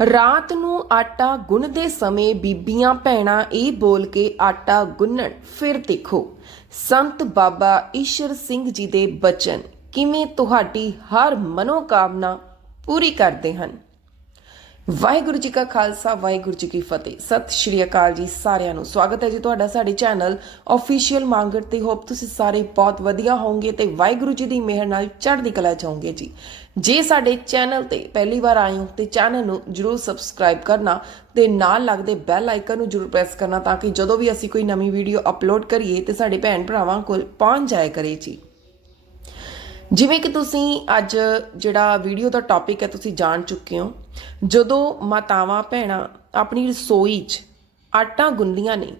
ਰਾਤ ਨੂੰ ਆਟਾ ਗੁੰਨਦੇ ਸਮੇਂ ਬੀਬੀਆਂ ਭੈਣਾਂ ਇਹ ਬੋਲ ਕੇ ਆਟਾ ਗੁੰਨਣ, ਫਿਰ ਦੇਖੋ। ਸੰਤ ਬਾਬਾ ਈਸ਼ਰ ਸਿੰਘ ਜੀ ਦੇ ਬਚਨ ਕਿਵੇਂ ਤੁਹਾਡੀ ਹਰ ਮਨੋਕਾਮਨਾ ਪੂਰੀ ਕਰਦੇ ਹਨ। ਵਾਹਿਗੁਰੂ ਜੀ ਕਾ ਖਾਲਸਾ, ਵਾਹਿਗੁਰੂ ਜੀ ਕੀ ਫਤਿਹ। ਸਤਿ ਸ਼੍ਰੀ ਅਕਾਲ ਜੀ ਸਾਰਿਆਂ ਨੂੰ। ਸਵਾਗਤ ਹੈ ਜੀ ਤੁਹਾਡਾ ਸਾਡੇ ਚੈਨਲ ਅਫੀਸ਼ੀਅਲ ਮੰਗਰ ਤੇ। ਹੋਪ ਤੁਸੀਂ ਸਾਰੇ ਬਹੁਤ ਵਧੀਆ ਹੋਵੋਗੇ ਤੇ ਵਾਹਿਗੁਰੂ ਜੀ ਦੀ ਮਿਹਰ ਨਾਲ ਚੜ੍ਹਦੀ ਕਲਾ ਚਾਹੋਗੇ ਜੀ। ਜੇ ਸਾਡੇ ਚੈਨਲ ਤੇ ਪਹਿਲੀ ਵਾਰ ਆਏ ਹੋ ਤੇ ਚੈਨਲ ਨੂੰ ਜਰੂਰ ਸਬਸਕ੍ਰਾਈਬ ਕਰਨਾ ਤੇ ਨਾਲ ਲੱਗਦੇ ਬੈਲ ਆਈਕਨ ਨੂੰ ਜਰੂਰ ਪ੍ਰੈਸ ਕਰਨਾ ਤਾਂ ਕਿ ਜਦੋਂ ਵੀ ਅਸੀਂ ਕੋਈ ਨਵੀਂ ਵੀਡੀਓ ਅਪਲੋਡ ਕਰੀਏ ਤੇ ਸਾਡੇ ਭੈਣ ਭਰਾਵਾਂ ਕੋਲ ਪਹੁੰਚ ਜਾਇਆ ਕਰੇ ਜੀ। ਜਿਵੇਂ ਕਿ ਤੁਸੀਂ ਅੱਜ ਜਿਹੜਾ ਵੀਡੀਓ ਦਾ ਟੌਪਿਕ ਹੈ, ਤੁਸੀਂ ਜਾਣ ਚੁੱਕੇ ਹੋ। ਜਦੋਂ ਮਾਤਾਵਾਂ ਭੈਣਾਂ ਆਪਣੀ ਰਸੋਈ 'ਚ ਆਟਾ ਗੁੰਦੀਆਂ ਨੇ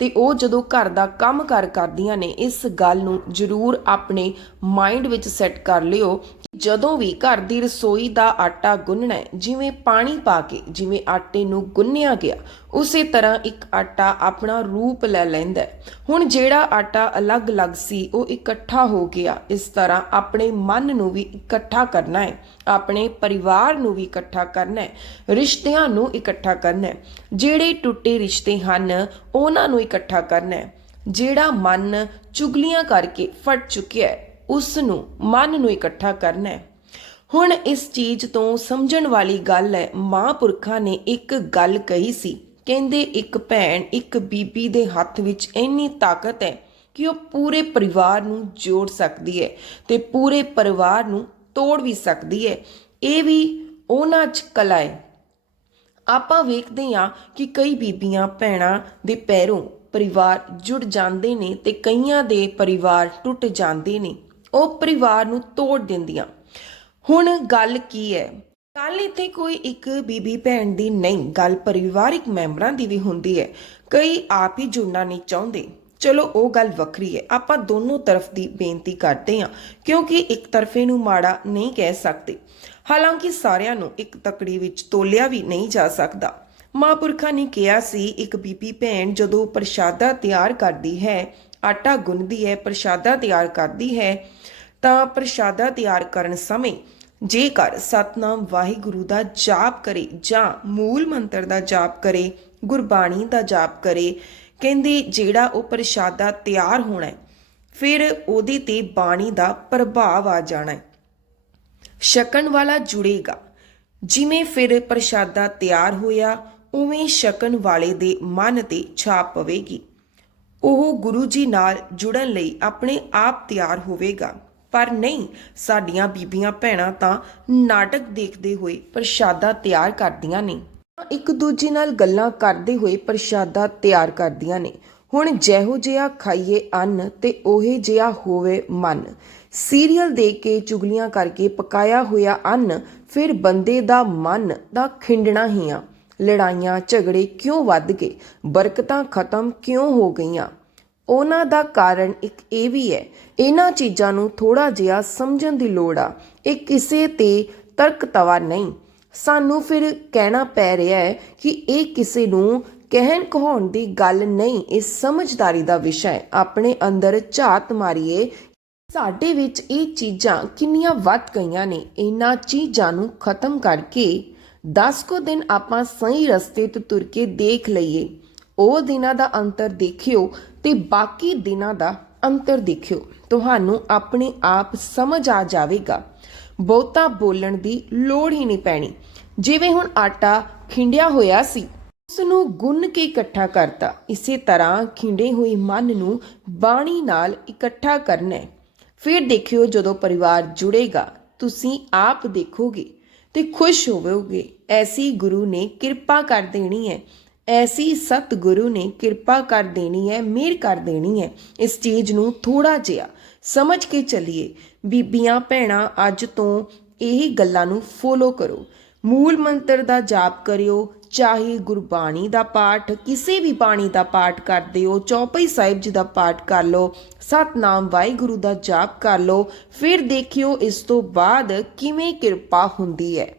ਤੇ ਉਹ ਜਦੋਂ ਘਰ ਦਾ ਕੰਮ ਕਰ ਕਰਦੀਆਂ ਨੇ, ਇਸ ਗੱਲ ਨੂੰ ਜ਼ਰੂਰ ਆਪਣੇ ਮਾਈਂਡ ਵਿੱਚ ਸੈੱਟ ਕਰ ਲਿਓ ਜਦੋਂ ਵੀ ਘਰ ਦੀ ਰਸੋਈ ਦਾ ਆਟਾ ਗੁੰਨਣਾ ਹੈ, ਜਿਵੇਂ ਪਾਣੀ ਪਾ ਕੇ, ਜਿਵੇਂ ਆਟੇ ਨੂੰ ਗੁੰਨਿਆ ਗਿਆ, ਉਸੇ ਤਰ੍ਹਾਂ ਇੱਕ ਆਟਾ ਆਪਣਾ ਰੂਪ ਲੈ ਲੈਂਦਾ ਹੈ। ਹੁਣ ਜਿਹੜਾ ਆਟਾ ਅਲੱਗ-ਅਲੱਗ ਸੀ, ਉਹ ਇਕੱਠਾ ਹੋ ਗਿਆ। ਇਸ ਤਰ੍ਹਾਂ ਆਪਣੇ ਮਨ ਨੂੰ ਵੀ ਇਕੱਠਾ ਕਰਨਾ ਹੈ, ਆਪਣੇ ਪਰਿਵਾਰ ਨੂੰ ਵੀ ਇਕੱਠਾ ਕਰਨਾ ਹੈ, ਰਿਸ਼ਤਿਆਂ ਨੂੰ ਇਕੱਠਾ ਕਰਨਾ ਹੈ। ਜਿਹੜੇ ਟੁੱਟੇ ਰਿਸ਼ਤੇ ਹਨ, ਉਹਨਾਂ ਨੂੰ ਇਕੱਠਾ ਕਰਨਾ ਹੈ। ਜਿਹੜਾ ਮਨ ਚੁਗਲੀਆਂ ਕਰਕੇ ਫਟ ਚੁੱਕਿਆ ਹੈ ਉਸ ਨੂੰ ਮਨ ਨੂੰ ਇਕੱਠਾ ਕਰਨਾ ਹੈ। ਹੁਣ ਇਸ ਚੀਜ਼ ਤੋਂ ਸਮਝਣ ਵਾਲੀ ਗੱਲ ਹੈ, ਮਹਾਂਪੁਰਖਾਂ ਨੇ ਇੱਕ ਗੱਲ ਕਹੀ ਸੀ, ਕਹਿੰਦੇ ਇੱਕ ਭੈਣ ਇੱਕ ਬੀਬੀ ਦੇ ਹੱਥ ਵਿੱਚ ਇੰਨੀ ਤਾਕਤ ਹੈ ਕਿ ਉਹ ਪੂਰੇ ਪਰਿਵਾਰ ਨੂੰ ਜੋੜ ਸਕਦੀ ਹੈ ਤੇ ਪੂਰੇ ਪਰਿਵਾਰ ਨੂੰ ਤੋੜ ਵੀ ਸਕਦੀ ਹੈ। ਇਹ ਵੀ ਉਹਨਾਂ 'ਚ ਕਲਾ ਹੈ। ਆਪਾਂ ਵੇਖਦੇ ਹਾਂ ਕਿ ਕਈ ਬੀਬੀਆਂ ਭੈਣਾਂ ਦੇ ਪੈਰੋਂ ਪਰਿਵਾਰ ਜੁੜ ਜਾਂਦੇ ਨੇ ਤੇ ਕਈਆਂ ਦੇ ਪਰਿਵਾਰ ਟੁੱਟ ਜਾਂਦੇ ਨੇ। ਉਹ ਪਰਿਵਾਰ ਨੂੰ ਤੋੜ ਦਿੰਦੀਆਂ। ਹੁਣ ਗੱਲ ਕੀ ਹੈ? ਗੱਲ ਇੱਥੇ ਕੋਈ ਇੱਕ ਬੀਬੀ ਭੈਣ ਦੀ ਨਹੀਂ, ਗੱਲ ਪਰਿਵਾਰਿਕ ਮੈਂਬਰਾਂ ਦੀ ਵੀ ਹੁੰਦੀ ਹੈ। ਕਈ ਆਪ ਹੀ ਜੁੜਨਾ ਨਹੀਂ ਚਾਹੁੰਦੇ। ਚਲੋ, ਉਹ ਗੱਲ ਵੱਖਰੀ ਹੈ। ਆਪਾਂ ਦੋਨੋਂ ਤਰਫ ਦੀ ਬੇਨਤੀ ਕਰਦੇ ਹਾਂ, ਕਿਉਂਕਿ ਇੱਕ ਤਰਫੇ ਨੂੰ ਮਾੜਾ ਨਹੀਂ ਕਹਿ ਸਕਦੇ। ਹਾਲਾਂਕਿ ਸਾਰਿਆਂ ਨੂੰ ਇੱਕ ਤਕੜੀ ਵਿੱਚ ਤੋਲਿਆ ਵੀ ਨਹੀਂ ਜਾ ਸਕਦਾ। ਮਹਾਂਪੁਰਖਾਂ ਨੇ ਕਿਹਾ ਸੀ, ਇੱਕ ਬੀਬੀ ਭੈਣ ਜਦੋਂ ਪ੍ਰਸ਼ਾਦਾ ਤਿਆਰ ਕਰਦੀ ਹੈ ਆਟਾ ਗੁੰਨਦੀ ਹੈ, ਪ੍ਰਸ਼ਾਦਾ ਤਿਆਰ ਕਰਦੀ ਹੈ, ਤਾਂ ਪ੍ਰਸ਼ਾਦਾ ਤਿਆਰ ਕਰਨ ਸਮੇਂ ਜੇਕਰ ਸਤਨਾਮ ਵਾਹਿਗੁਰੂ ਦਾ ਜਾਪ ਕਰੇ ਜਾਂ ਮੂਲ ਮੰਤਰ ਦਾ ਜਾਪ ਕਰੇ, ਗੁਰਬਾਣੀ ਦਾ ਜਾਪ ਕਰੇ, ਕਹਿੰਦੇ ਜਿਹੜਾ ਉਹ ਪ੍ਰਸ਼ਾਦਾ ਤਿਆਰ ਹੋਣਾ ਹੈ, ਫਿਰ ਉਹਦੇ ਤੇ ਬਾਣੀ ਦਾ ਪ੍ਰਭਾਵ ਆ ਜਾਣਾ ਹੈ। ਛਕਣ ਵਾਲਾ ਜੁੜੇਗਾ। ਜਿਵੇਂ ਫਿਰ ਪ੍ਰਸ਼ਾਦਾ ਤਿਆਰ ਹੋਇਆ, ਉਵੇਂ ਛਕਣ ਵਾਲੇ ਦੇ ਮਨ ਤੇ ਛਾਪ ਪਵੇਗੀ। ਉਹ ਗੁਰੂ ਜੀ ਨਾਲ ਜੁੜਨ ਲਈ ਆਪਣੇ ਆਪ ਤਿਆਰ ਹੋਵੇਗਾ। ਪਰ ਨਹੀਂ, ਸਾਡੀਆਂ ਬੀਬੀਆਂ ਭੈਣਾਂ ਤਾਂ ਨਾਟਕ ਦੇਖਦੇ ਹੋਏ ਪ੍ਰਸ਼ਾਦਾ ਤਿਆਰ ਕਰਦੀਆਂ ਨੇ। ਇੱਕ ਦੂਜੇ ਨਾਲ ਗੱਲਾਂ ਕਰਦੇ ਹੋਏ ਪ੍ਰਸ਼ਾਦਾ ਤਿਆਰ ਕਰਦੀਆਂ ਨੇ। ਹੁਣ ਜਿਹੋ ਜਿਹਾ ਖਾਈਏ ਅੰਨ ਤੇ ਉਹੇ ਜਿਹਾ ਹੋਵੇ ਮਨ। ਸੀਰੀਅਲ ਦੇਖ ਕੇ ਚੁਗਲੀਆਂ ਕਰਕੇ ਪਕਾਇਆ ਹੋਇਆ ਅੰਨ ਫਿਰ ਬੰਦੇ ਦਾ ਮਨ ਦਾ ਖਿੰਡਣਾ ਹੀ ਆ। ਲੜਾਈਆਂ, ਝਗੜੇ ਕਿਉਂ ਵੱਧ ਗਏ? ਬਰਕਤਾਂ ਖਤਮ ਕਿਉਂ ਹੋ ਗਈਆਂ? ਉਹਨਾਂ ਦਾ ਕਾਰਨ ਇੱਕ ਇਹ ਵੀ ਹੈ, ਇਹਨਾਂ ਚੀਜ਼ਾਂ ਨੂੰ ਥੋੜਾ ਜਿਹਾ ਸਮਝਣ ਦੀ ਲੋੜ ਆ। ਇਹ ਕਿਸੇ ਤੇ ਤਰਕ ਤਵਾ ਨਹੀਂ। ਸਾਨੂੰ ਫਿਰ ਕਹਿਣਾ ਪੈ ਰਿਹਾ ਹੈ ਕਿ ਇਹ ਕਿਸੇ ਨੂੰ ਕਹਿਣ ਕਹਾਉਣ ਦੀ ਗੱਲ ਨਹੀਂ, ਇਹ ਸਮਝਦਾਰੀ ਦਾ ਵਿਸ਼ਾ ਹੈ। ਆਪਣੇ ਅੰਦਰ ਝਾਤ ਮਾਰੀਏ, ਸਾਡੇ ਵਿੱਚ ਇਹ ਚੀਜ਼ਾਂ ਕਿੰਨੀਆਂ ਵੱਧ ਗਈਆਂ ਨੇ, ਇਹਨਾਂ ਚੀਜ਼ਾਂ ਨੂੰ ਖਤਮ ਕਰਕੇ 10 ਕੋ ਦਿਨ ਆਪਾਂ ਸਹੀ ਰਸਤੇ ਤੇ ਤੁਰ ਕੇ ਦੇਖ ਲਈਏ। ਉਹ ਦਿਨਾਂ ਦਾ ਅੰਤਰ ਦੇਖਿਓ ਤੇ ਬਾਕੀ ਦਿਨਾਂ ਦਾ ਅੰਤਰ ਦੇਖਿਓ। ਤੁਹਾਨੂੰ ਆਪਣੇ ਆਪ ਸਮਝ ਆ ਜਾਵੇਗਾ। ਬਹੁਤਾ ਬੋਲਣ ਦੀ ਲੋੜ ਹੀ ਨਹੀਂ ਪੈਣੀ। ਜਿਵੇਂ ਹੁਣ ਆਟਾ ਖਿੰਡਿਆ ਹੋਇਆ ਸੀ ਉਸ ਨੂੰ ਗੁੰਨ ਕੇ ਇਕੱਠਾ ਕਰਤਾ। ਇਸੇ ਤਰ੍ਹਾਂ ਖਿੰਡੇ ਹੋਏ ਮਨ ਨੂੰ ਬਾਣੀ ਨਾਲ ਇਕੱਠਾ ਕਰਨਾ ਫਿਰ ਦੇਖਿਓ ਜਦੋਂ ਪਰਿਵਾਰ ਜੁੜੇਗਾ, ਤੁਸੀਂ ਆਪ ਦੇਖੋਗੇ। ਤੇ ਖੁਸ਼ ਹੋਵੋਗੇ। ਐਸੀ ਗੁਰੂ ਨੇ ਕਿਰਪਾ ਕਰ ਦੇਣੀ ਹੈ। ਐਸੀ ਸਤਿਗੁਰੂ ਨੇ ਕਿਰਪਾ ਕਰ ਦੇਣੀ ਹੈ, ਮਿਹਰ ਕਰ ਦੇਣੀ ਹੈ। ਇਸ ਚੀਜ਼ ਨੂੰ ਥੋੜਾ ਜਿਹਾ ਸਮਝ ਕੇ ਚੱਲੀਏ। ਬੀਬੀਆਂ, ਭੈਣਾਂ, ਅੱਜ ਤੋਂ ਇਹ ਗੱਲਾਂ ਨੂੰ ਫੋਲੋ ਕਰੋ। ਮੂਲ ਮੰਤਰ ਦਾ ਜਾਪ ਕਰਿਓ, ਚਾਹੇ ਗੁਰਬਾਣੀ ਦਾ ਪਾਠ, ਕਿਸੇ ਵੀ ਬਾਣੀ ਦਾ ਪਾਠ ਕਰਦੇ ਹੋ ਚੌਪਈ ਸਾਹਿਬ ਜੀ ਦਾ ਪਾਠ ਕਰ ਲਓ, ਸਤਨਾਮ ਵਾਹਿਗੁਰੂ ਦਾ ਜਾਪ ਕਰ ਲਓ, ਫਿਰ ਦੇਖਿਓ ਇਸ ਤੋਂ ਬਾਅਦ ਕਿਵੇਂ ਕਿਰਪਾ ਹੁੰਦੀ ਹੈ।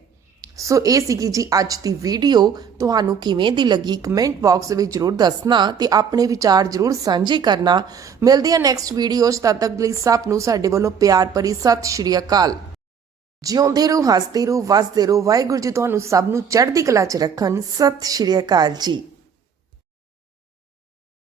ਸੋ ਇਹ ਸੀਗੀ ਜੀ ਅੱਜ ਦੀ ਵੀਡੀਓ। ਤੁਹਾਨੂੰ ਕਿਵੇਂ ਦੀ ਲੱਗੀ ਕਮੈਂਟ ਬਾਕਸ ਵਿੱਚ ਜਰੂਰ ਦੱਸਣਾ ਤੇ ਆਪਣੇ ਵਿਚਾਰ ਜਰੂਰ ਸਾਂਝੇ ਕਰਨਾ। ਮਿਲਦੇ ਹਾਂ ਨੈਕਸਟ ਵੀਡੀਓ 'ਚ ਤਦ ਤੱਕ ਲਈ ਸਭ ਨੂੰ ਸਾਡੇ ਵੱਲੋਂ ਪਿਆਰ ਭਰੀ ਸਤਿ ਸ਼੍ਰੀ ਅਕਾਲ। ਜਿਉਂਦੇ ਰਹੋ, ਹੱਸਦੇ ਰਹੋ, ਵਸਦੇ ਰਹੋ। ਵਾਹਿਗੁਰੂ ਜੀ, ਤੁਹਾਨੂੰ ਸਭ ਨੂੰ ਚੜ੍ਹਦੀ ਕਲਾ 'ਚ ਰੱਖਣ। ਸਤਿ ਸ਼੍ਰੀ ਅਕਾਲ ਜੀ।